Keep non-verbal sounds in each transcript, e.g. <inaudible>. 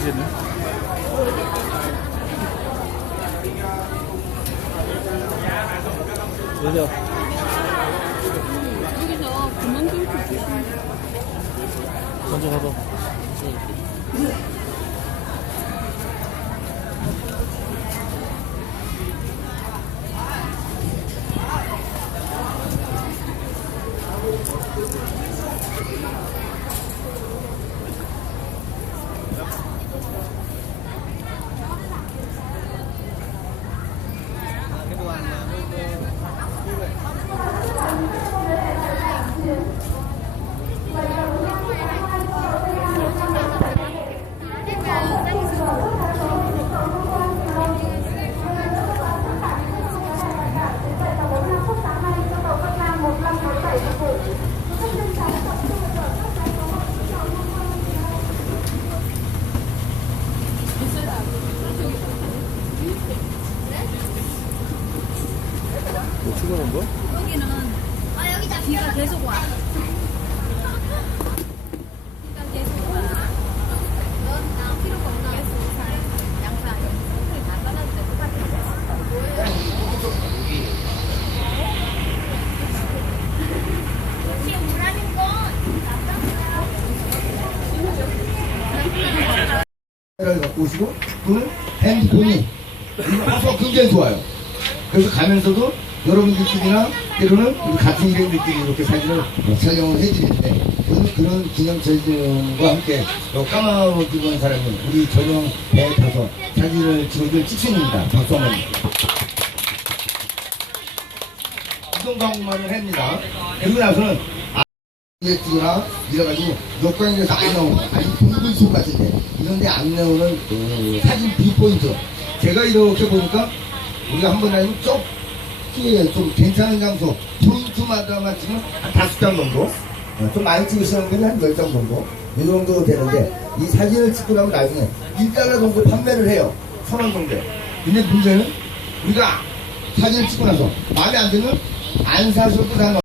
돼지는? 여자 여기서 그만 들고 주시면 먼저 가봐. 뭐 출근한 거야? 여기는 아 여기다 비가 계속 와. 비가 계속 와. 넌나 필요가 없나 했어. 양파 양파 다 받았는데 똑같은 지금 뭐라는 건 를 갖고 오시고 또는 핸드폰이 이거 굉장히 좋아요. 그래서 가면서도 여러분들끼리나 때로는 같은 일행들끼리 이렇게 사진을 촬영을 해드리는데 오늘 그런 기념사진과 함께 요 까마귀 사람이 우리 전용 배에 타서 사진을 찍어줄 찍순입니다. 박수 한번 이동 방문을 합니다. 그리고 나서는 찍거나 이래가지고 역광에서 안 나오는 아주 둥글속 같은데 이런데 안 나오는 그 사진 뷰포인트. 제가 이렇게 보니까 우리가 한번 다니면 좁게 좀 괜찮은 장소. 포인트마다만 찍으면 한 다섯 장 정도? 어, 좀 많이 찍으시는 분이 한 열 장 정도? 이 정도 되는데 이 사진을 찍고 나면 나중에 1달러 정도 판매를 해요. 천원 정도. 근데 문제는 우리가 사진을 찍고 나서 마음에 안 들면 안 사셔도 상관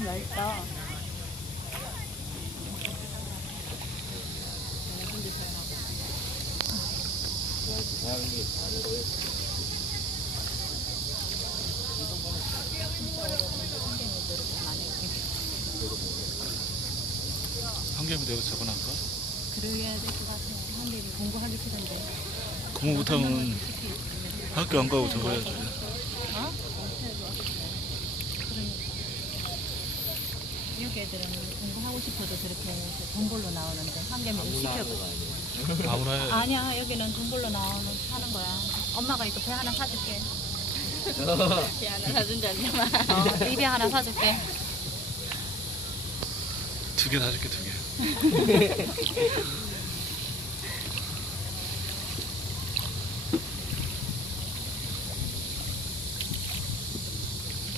음, 맛있다. 한겸이 내가 적어놨까? 그래야 될 것 같아. 한겸이 공부하기 싫은데. 공부 못하면 학교 안 가고 적어야지. 애들은 공부하고 싶어도 저렇게 돈 벌러 나오는데 한 개면 시켜도 아무나 <laughs> 해. 아니야 여기는 돈 벌러 나오는 하는 거야 엄마가 이거 배 하나 사줄게 <laughs> 배 하나 사준 줄 알잖아. 어, 입에 하나 사줄게 두 개 사줄게, 두 개. <laughs>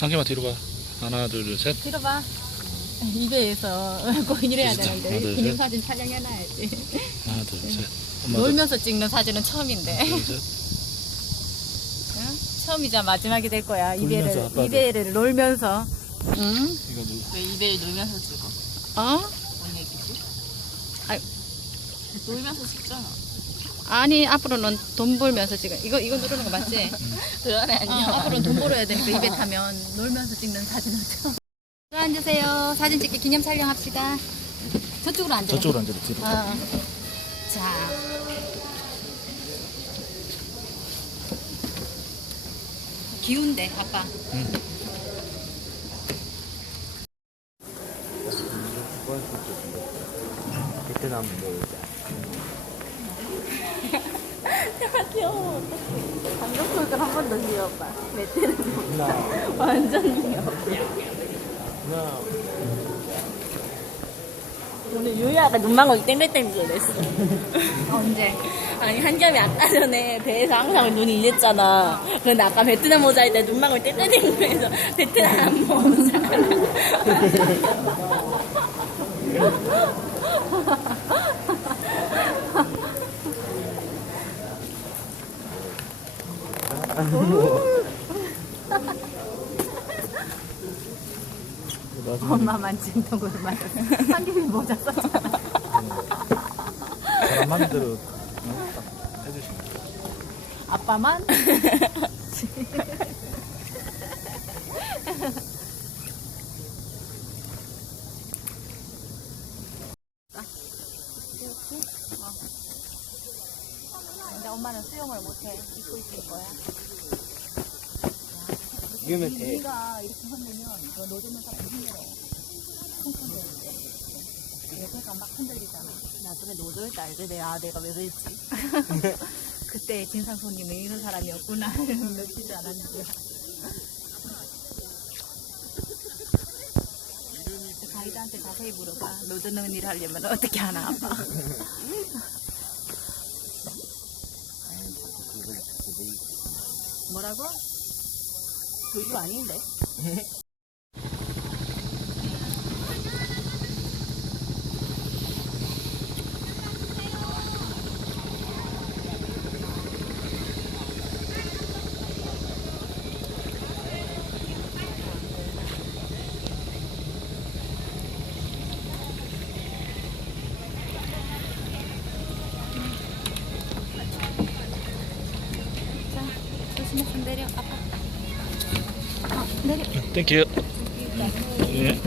한 개만 뒤로 봐. 하나, 둘, 셋. 들어봐 입에서 꼭 <laughs> 이래야 진짜. 되는데 하나, 둘, 셋. 기념사진 촬영해놔야지 하나, 둘, 셋. 엄마 둘, 놀면서 찍는 사진은 처음인데 둘, 셋. <laughs> 응? 처음이자 마지막이 될 거야 이베를 아빠도. 이베를 놀면서 응? 이거 누왜 입에 놀면서 찍어? 어? 뭔 얘기지? 아유. 놀면서 찍잖아. 아니 앞으로는 돈 벌면서 지금 이거 이거 누르는 거 맞지? <laughs> 그러네 어, 안녕. 앞으로는 돈 벌어야 되니까 입에 타면 놀면서 찍는 사진을 좀. 앉으세요. 사진 찍기 기념 촬영합시다. 저쪽으로 앉아. 저쪽으로 앉아, 뒤로. 어. 자. 기운데 아빠. 베트남 뭐 <laughs> <laughs> 귀여워. 감독소들 한번더 귀여워봐. 매트는 <laughs> 완전 귀여워. 오늘 유야가 눈망울이 땡글땡글 그랬어. 언제? <laughs> 아니 한겸이 아까 전에 배에서 항상 눈이 이랬잖아. 근데 아까 베트남 모자 할 때 눈망울 땡글땡글해서 베트남 모자. <laughs> <laughs> 엄마 만 진동을 맞았어. 한김이 모자 썼잖아. 사람 마음대로 딱 해주시면 돼요. 아빠만? <laughs> 근데 엄마는 수영을 못해. 입고 있을 거야. 돼. 네가 이렇게 흔들면 너 노젓는 사람 힘들어. 쿵쿵 대는데. 얘가 막 흔들리잖아. 나중에 노조일 때 알지 내가 내가 왜 그랬지. <laughs> 그때 진상 손님은 이런 사람이었구나. <laughs> 느끼지 않았는데. 가이드한테 자세히 물어봐. 노드는 일 하려면 어떻게 하나 아빠. <laughs> 뭐라고? 조류 아닌데? 자, 조심해서 내려. 아빠. 어, 내려. 땡큐. 예.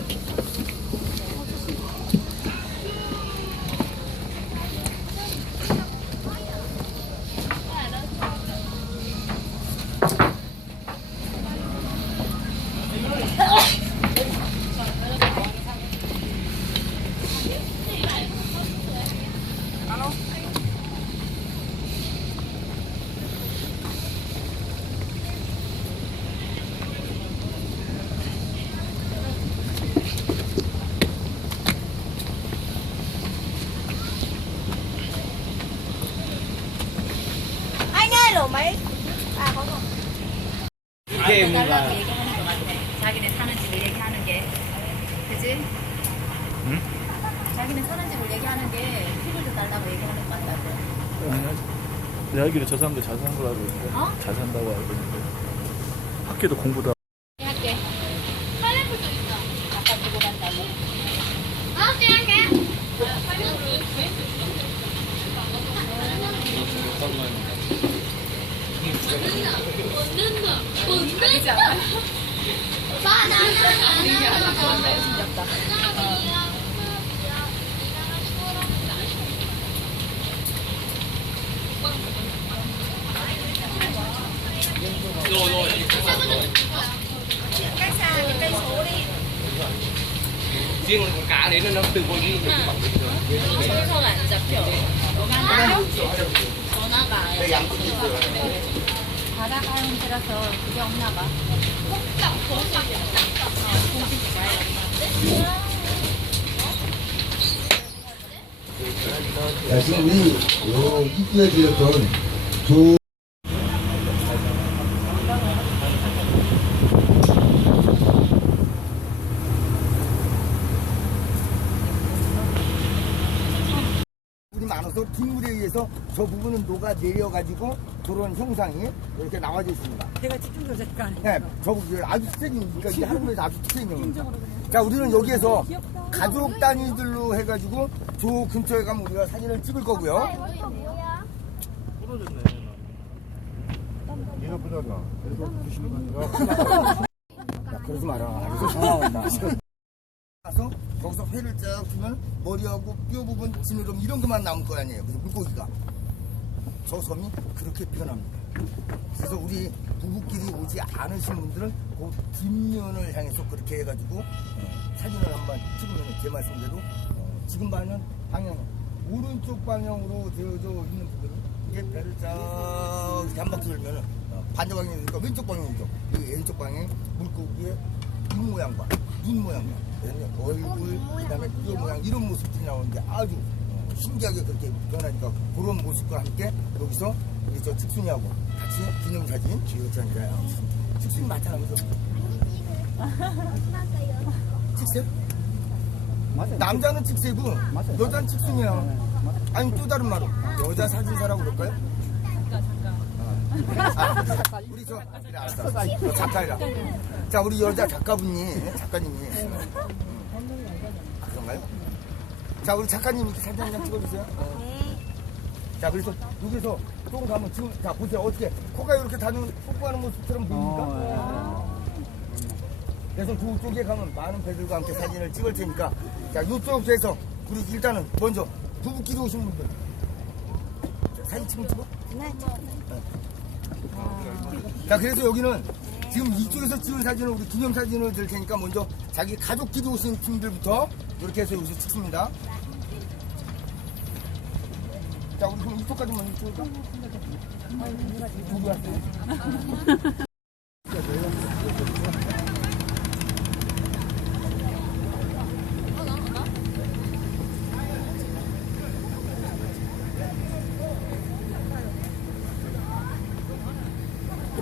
Anh ơi lỗ mấy. À có không? 이게 뭔가 달라고 얘기하는 것 같아. 자기네 사는 집을 얘기하는 게. 그지? 응? 자기네 사는 집을 얘기하는 게 팁을 좀 달라고 얘기하는 것 같다고. 내 알기로 저 사람들 잘 사는 걸 알고 있는데. 어? 잘 산다고 알고 있는데. 학교도 공부도 할게. 파인애플도 있어. 아까 주고 간다고. Riêng cá đấy nó nó từ con đi 순서가 안 잡혀. 전화가 내 양쪽이 있어요. 바다 가운데라서 그게 없나 봐. 자, 지금 우리 요 입구에 들렸던 조 물이 많아서 의해서 저 부분은 녹아 내려가지고 그런 형상이 이렇게 나와져 있습니다. 제가 집중 조작가 아니에요. 네, 저 아주 특색이니까 이게 한국에서 아주 겁니다. 자, 우리는 여기에서 가족 단위들로 해가지고 저 근처에 가면 우리가 사진을 찍을 거고요. 야, 그러지 마라. 그래서 당황한다. <laughs> 거기서 회를 쫙 주면 머리하고 뼈 부분, 지느러미 이런 것만 남을 거 아니에요. 그래서 물고기가. 저 섬이 그렇게 변합니다. 그래서 우리 부부끼리 오지 않으신 분들은 그 뒷면을 향해서 그렇게 해가지고 어, 사진을 한번 찍으면 제 말씀대로 어, 지금 봐는 방향 오른쪽 방향으로 되어져 있는 부분이 이게 배를 쫙 이렇게 한 바퀴 돌면은 어, 반대 방향이니까 왼쪽 방향이죠. 이 왼쪽 방향 물고기의 입 모양과 눈 그다음에 얼굴 그 다음에 뼈 모양 이런 모습들이 나오는데 아주 어, 신기하게 그렇게 변하니까 그런 모습과 함께 여기서 우리 저 측순이하고 같이 기념사진 찍었잖아요. 측순이 맞잖아, 그죠? 측색? 남자는 측세고 여자는 측순이야. 아니 또 다른 말로 여자 사진사라고 그럴까요? 아, 우리 저 그래 알았어. 어, 작가이라. 자 우리 여자 작가분이 작가님이 아, 그런가요? 자 우리 작가님 이렇게 사진 한 장 찍어주세요. 어. 자 그래서 여기서 또 가면 지금 자 보세요 어떻게 코가 이렇게 다는 뽀뽀하는 모습처럼 보입니까? 그래서 저쪽에 가면 많은 배들과 함께 사진을 찍을 테니까 자 이쪽에서 우리 일단은 먼저 부부끼리 오신 분들 자, 사진 찍으면 찍어? 자 그래서 여기는 지금 이쪽에서 찍은 사진을 우리 기념사진을 들 테니까 먼저 자기 가족끼리 오신 팀들부터 이렇게 해서 여기서 찍습니다 자 우리 그럼 이쪽까지 먼저 찍을까? 누구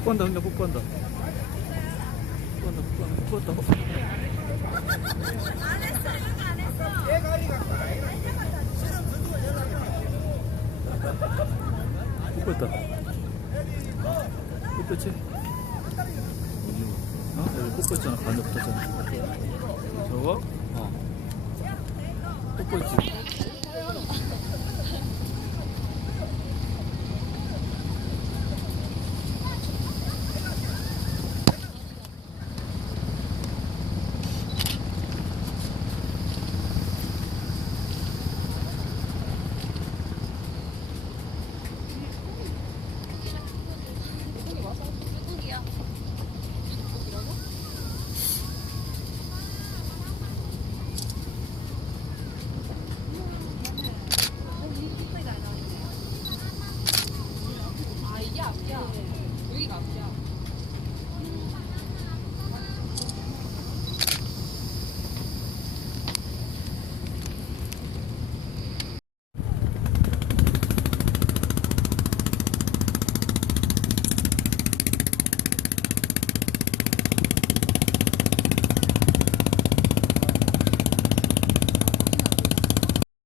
왔어요? 뽀뽀한다 근데 뽀뽀한다 뽀뽀한다 뽀뽀한다 뽀뽀한다 뽀뽀했다 뽀뽀했지? 어? 여기 뽀뽀했잖아 반대 붙었잖아 저거? 어 뽀뽀했지